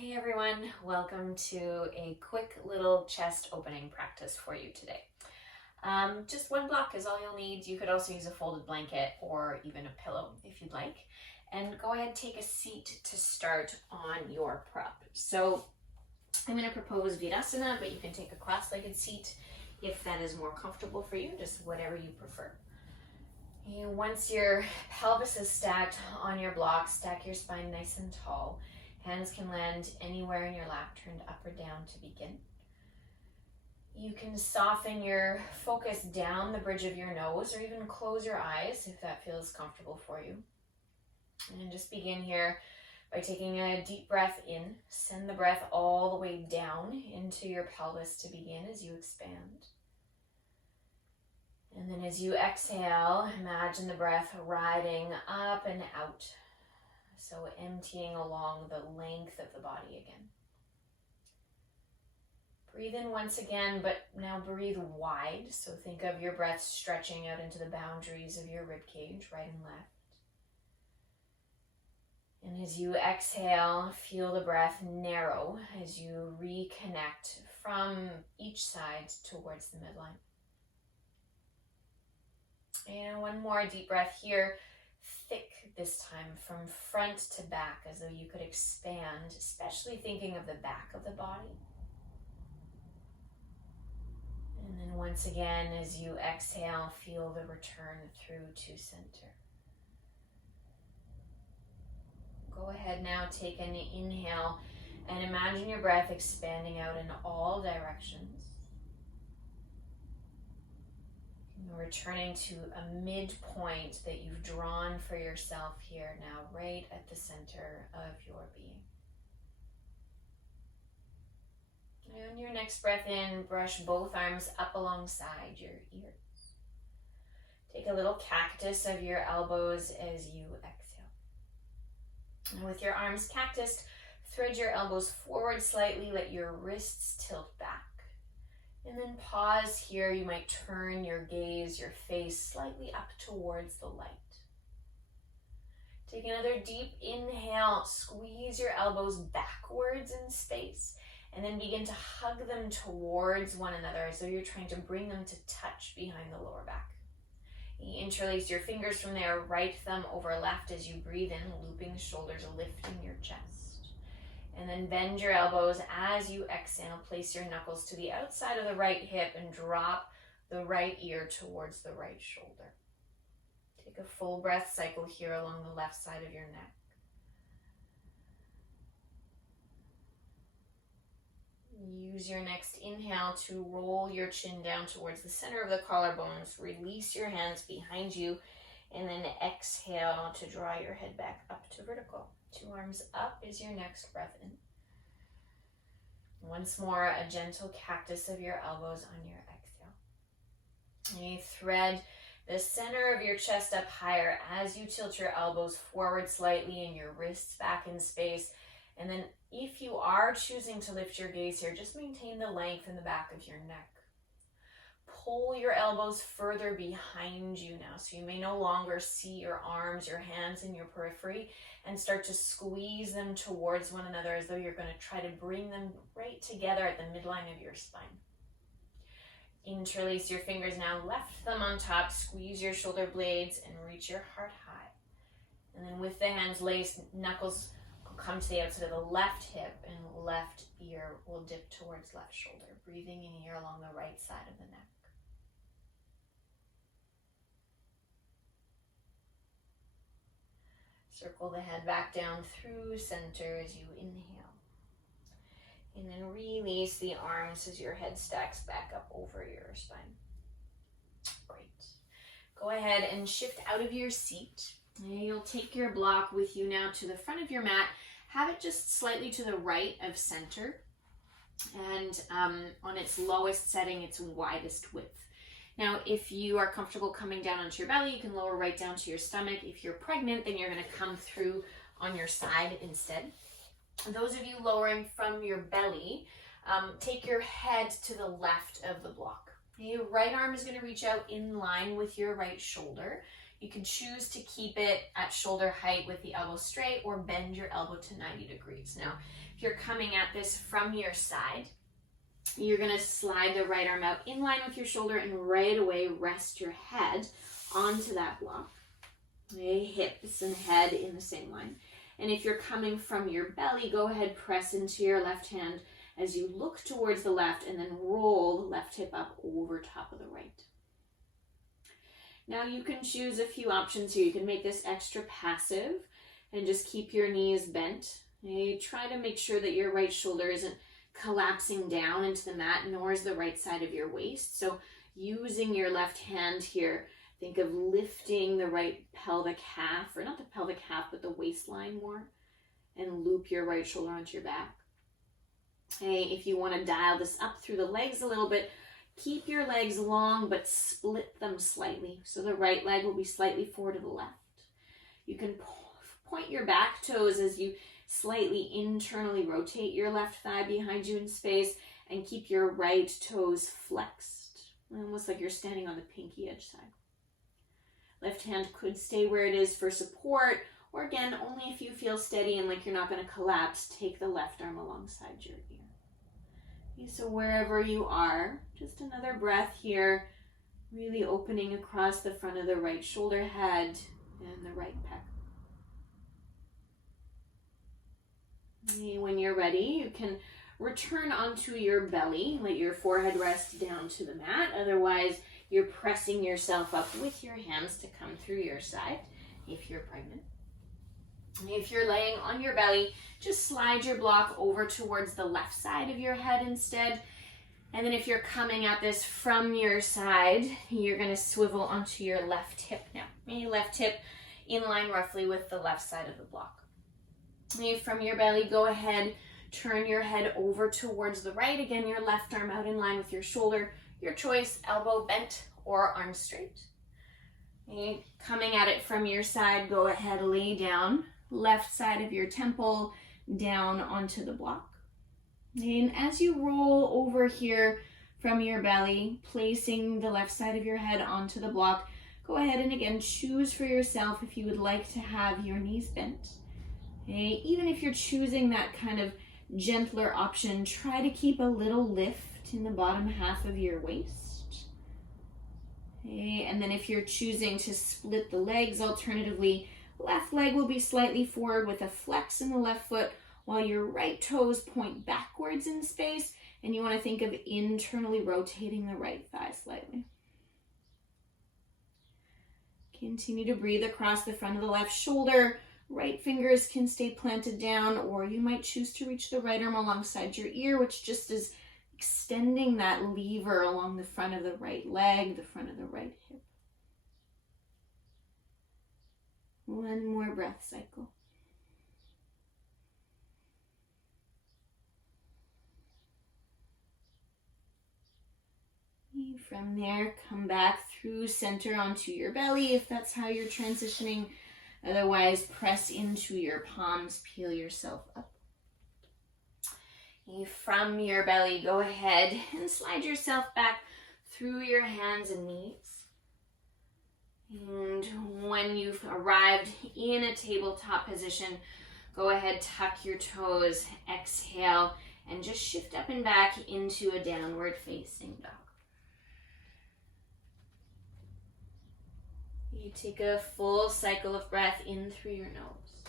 Hey everyone, welcome to a quick little chest opening practice for you today. Just one block is all you'll need. You could also use a folded blanket or even a pillow if you'd like. And go ahead, take a seat to start on your prop. So I'm going to propose Virasana, but you can take a cross-legged seat if that is more comfortable for you, just whatever you prefer. And once your pelvis is stacked on your block, stack your spine nice and tall. Hands can land anywhere in your lap, turned up or down to begin. You can soften your focus down the bridge of your nose or even close your eyes if that feels comfortable for you. And just begin here by taking a deep breath in. Send the breath all the way down into your pelvis to begin as you expand. And then as you exhale, imagine the breath riding up and out. So emptying along the length of the body again. Breathe in once again, but now breathe wide. So think of your breath stretching out into the boundaries of your rib cage, right and left. And as you exhale, feel the breath narrow as you reconnect from each side towards the midline. And one more deep breath here. Thick this time from front to back, as though you could expand, especially thinking of the back of the body. And then once again, as you exhale, feel the return through to center. Go ahead now, take an inhale and imagine your breath expanding out in all directions. Returning to a midpoint that you've drawn for yourself here now, right at the center of your being. And your next breath in, brush both arms up alongside your ears. Take a little cactus of your elbows as you exhale. And with your arms cactused, thread your elbows forward slightly, let your wrists tilt back. And then pause here. You might turn your gaze, your face slightly up towards the light. Take another deep inhale. Squeeze your elbows backwards in space. And then begin to hug them towards one another as though you're trying to bring them to touch behind the lower back. You interlace your fingers from there, right thumb over left as you breathe in, looping the shoulders, lifting your chest. And then bend your elbows as you exhale. Place your knuckles to the outside of the right hip and drop the right ear towards the right shoulder. Take a full breath cycle here along the left side of your neck. Use your next inhale to roll your chin down towards the center of the collarbones. Release your hands behind you and then exhale to draw your head back up to vertical. 2 arms up is your next breath in. Once more, a gentle cactus of your elbows on your exhale. And you thread the center of your chest up higher as you tilt your elbows forward slightly and your wrists back in space. And then if you are choosing to lift your gaze here, just maintain the length in the back of your neck. Pull your elbows further behind you now, so you may no longer see your arms, your hands in your periphery, and start to squeeze them towards one another as though you're going to try to bring them right together at the midline of your spine. Interlace your fingers now, left thumb on top, squeeze your shoulder blades and reach your heart high. And then with the hands laced, knuckles will come to the outside of the left hip and left ear will dip towards left shoulder, breathing in here along the right side of the neck. Circle the head back down through center as you inhale. And then release the arms as your head stacks back up over your spine. Great. Go ahead and shift out of your seat. And you'll take your block with you now to the front of your mat. Have it just slightly to the right of center. And on its lowest setting, its widest width. Now, if you are comfortable coming down onto your belly, you can lower right down to your stomach. If you're pregnant, then you're going to come through on your side instead. Those of you lowering from your belly, take your head to the left of the block. Your right arm is going to reach out in line with your right shoulder. You can choose to keep it at shoulder height with the elbow straight or bend your elbow to 90 degrees. Now, if you're coming at this from your side, you're going to slide the right arm out in line with your shoulder and right away rest your head onto that block. Okay, hips and head in the same line. And if you're coming from your belly, go ahead, press into your left hand as you look towards the left and then roll the left hip up over top of the right. Now you can choose a few options here. You can make this extra passive and just keep your knees bent. Okay, try to make sure that your right shoulder isn't collapsing down into the mat, nor is the right side of your waist. So using your left hand here, think of lifting the right pelvic half, or not the pelvic half, but the waistline more, and loop your right shoulder onto your back. Okay, if you want to dial this up through the legs a little bit, keep your legs long, but split them slightly. So the right leg will be slightly forward to the left. You can point your back toes as you slightly internally rotate your left thigh behind you in space and keep your right toes flexed, almost like you're standing on the pinky edge side. Left hand could stay where it is for support, or again, only if you feel steady and like you're not going to collapse, take the left arm alongside your ear. Okay, so wherever you are, just another breath here, really opening across the front of the right shoulder head and the right pec. When you're ready, you can return onto your belly, let your forehead rest down to the mat. Otherwise, you're pressing yourself up with your hands to come through your side if you're pregnant. If you're laying on your belly, just slide your block over towards the left side of your head instead. And then if you're coming at this from your side, you're going to swivel onto your left hip now. Left hip in line roughly with the left side of the block. From your belly, go ahead, turn your head over towards the right. Again, your left arm out in line with your shoulder. Your choice, elbow bent or arm straight. Okay. Coming at it from your side, go ahead, lay down, left side of your temple down onto the block. And as you roll over here from your belly, placing the left side of your head onto the block, go ahead and again choose for yourself if you would like to have your knees bent. Okay. Even if you're choosing that kind of gentler option, try to keep a little lift in the bottom half of your waist. Okay. And then if you're choosing to split the legs, alternatively, left leg will be slightly forward with a flex in the left foot, while your right toes point backwards in space, and you want to think of internally rotating the right thigh slightly. Continue to breathe across the front of the left shoulder. Right fingers can stay planted down, or you might choose to reach the right arm alongside your ear, which just is extending that lever along the front of the right leg, the front of the right hip. One more breath cycle. From there, come back through center onto your belly if that's how you're transitioning. Otherwise, press into your palms, peel yourself up. From your belly, go ahead and slide yourself back through your hands and knees. And when you've arrived in a tabletop position, go ahead, tuck your toes, exhale, and just shift up and back into a downward facing dog. You take a full cycle of breath in through your nose.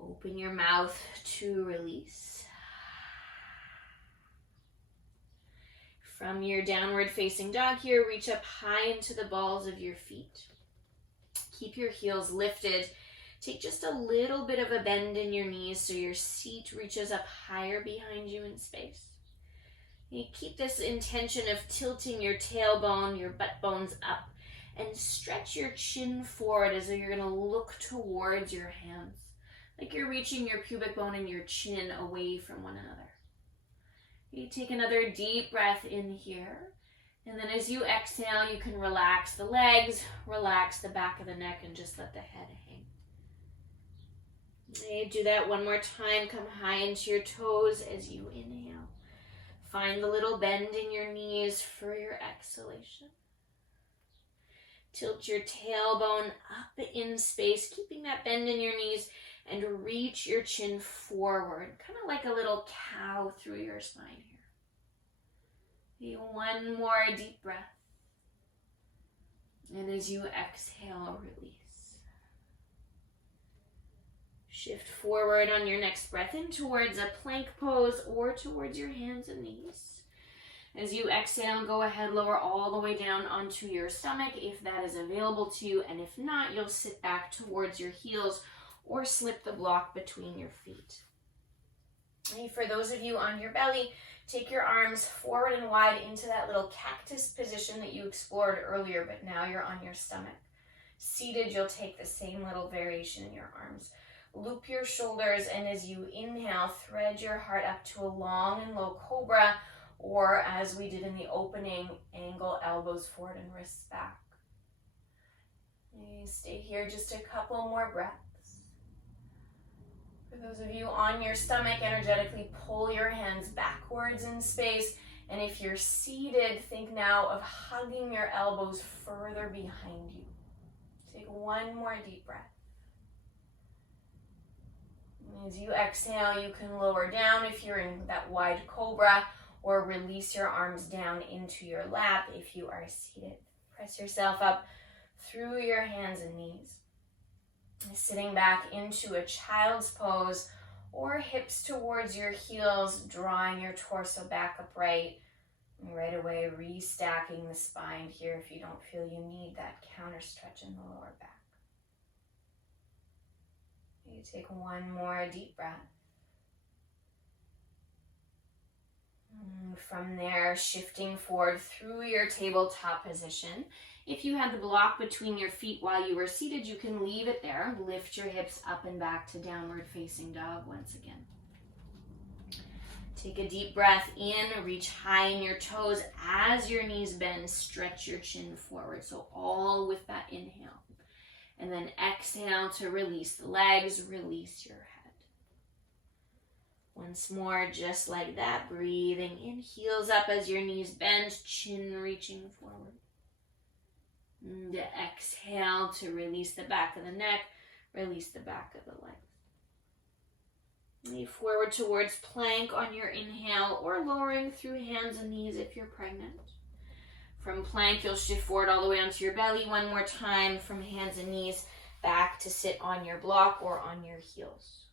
Open your mouth to release. From your downward facing dog here, reach up high into the balls of your feet. Keep your heels lifted. Take just a little bit of a bend in your knees so your seat reaches up higher behind you in space. You keep this intention of tilting your tailbone, your butt bones up, and stretch your chin forward as though you're going to look towards your hands, like you're reaching your pubic bone and your chin away from one another. You take another deep breath in here, and then as you exhale, you can relax the legs, relax the back of the neck, and just let the head hang. Okay, do that one more time. Come high into your toes as you inhale. Find the little bend in your knees for your exhalation. Tilt your tailbone up in space, keeping that bend in your knees, and reach your chin forward, kind of like a little cow through your spine here. Take one more deep breath. And as you exhale, release. Shift forward on your next breath in towards a plank pose or towards your hands and knees. As you exhale, go ahead, lower all the way down onto your stomach if that is available to you. And if not, you'll sit back towards your heels or slip the block between your feet. And for those of you on your belly, take your arms forward and wide into that little cactus position that you explored earlier, but now you're on your stomach. Seated, you'll take the same little variation in your arms. Loop your shoulders, and as you inhale, thread your heart up to a long and low cobra, or as we did in the opening, angle elbows forward and wrists back. You stay here just a couple more breaths. For those of you on your stomach, energetically pull your hands backwards in space. And if you're seated, think now of hugging your elbows further behind you. Take one more deep breath. As you exhale, you can lower down if you're in that wide cobra, or release your arms down into your lap if you are seated. Press yourself up through your hands and knees. Sitting back into a child's pose, or hips towards your heels, drawing your torso back upright. And right away, restacking the spine here if you don't feel you need that counter stretch in the lower back. You take one more deep breath. From there, shifting forward through your tabletop position. If you had the block between your feet while you were seated, you can leave it there. Lift your hips up and back to downward facing dog once again. Take a deep breath in, reach high in your toes. As your knees bend, stretch your chin forward. So all with that inhale. And then exhale to release the legs, release your head. Once more, just like that, breathing in, heels up as your knees bend, chin reaching forward. And exhale to release the back of the neck, release the back of the legs. Knee forward towards plank on your inhale, or lowering through hands and knees if you're pregnant. From plank, you'll shift forward all the way onto your belly one more time. From hands and knees, back to sit on your block or on your heels.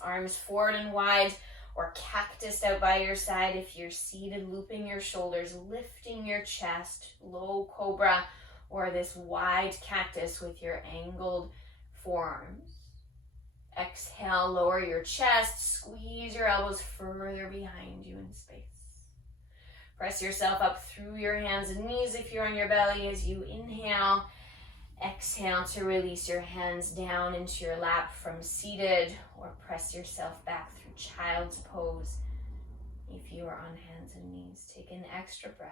Arms forward and wide, or cactus out by your side if you're seated, looping your shoulders, lifting your chest, low cobra, or this wide cactus with your angled forearms. Exhale, lower your chest, squeeze your elbows further behind you in space. Press yourself up through your hands and knees if you're on your belly as you inhale. Exhale to release your hands down into your lap from seated, or press yourself back through child's pose if you are on hands and knees. Take an extra breath.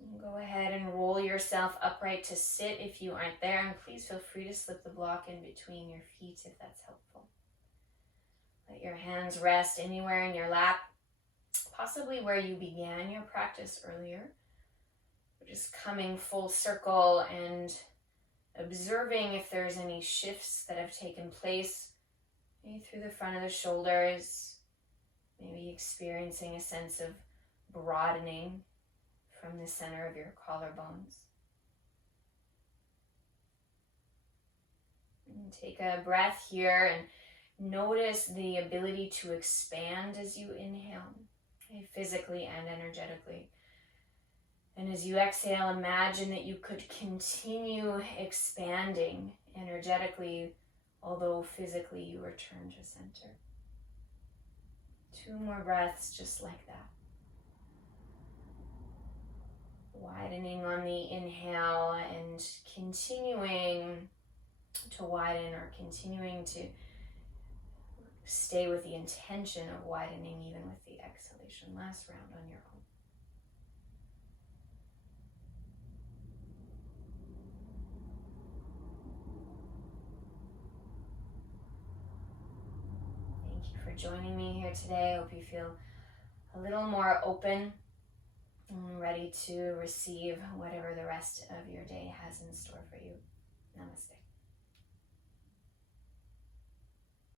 And go ahead and roll yourself upright to sit if you aren't there, and please feel free to slip the block in between your feet if that's helpful. Let your hands rest anywhere in your lap, possibly where you began your practice earlier. Just coming full circle and observing if there's any shifts that have taken place, maybe through the front of the shoulders, maybe experiencing a sense of broadening from the center of your collarbones. And take a breath here and notice the ability to expand as you inhale, okay, physically and energetically. And as you exhale, imagine that you could continue expanding energetically, although physically you return to center. 2 more breaths just like that. Widening on the inhale and continuing to widen, or continuing to stay with the intention of widening even with the exhalation. Last round on your own. Thank you for joining me here today. I hope you feel a little more open ready to receive whatever the rest of your day has in store for you. Namaste.